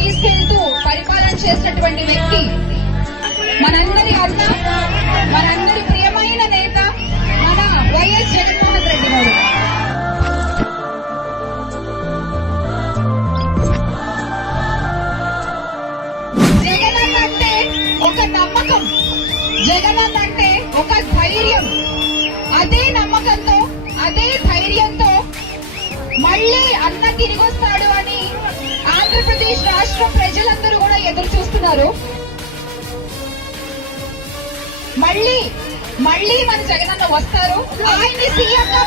తీసుకెళ్తూ పరిపాలన చేసినటువంటి వ్యక్తి, మనందరి అన్న, మనందరి ప్రియమైన నేత మన వైఎస్ జగన్మోహన్ రెడ్డి గారు. జగనన్న అంటే ఒక నమ్మకం, జగనన్న అంటే ఒక ధైర్యం. అదే నమ్మకంతో, అదే ధైర్యంతో మళ్ళీ అన్న తిరిగి వస్తాడు అని ఆంధ్రప్రదేశ్ రాష్ట్ర ప్రజలందరూ కూడా ఎదురు చూస్తున్నారు. మళ్ళీ మన జగనన్న వస్తారు, ఆయన్ని సీఎంగా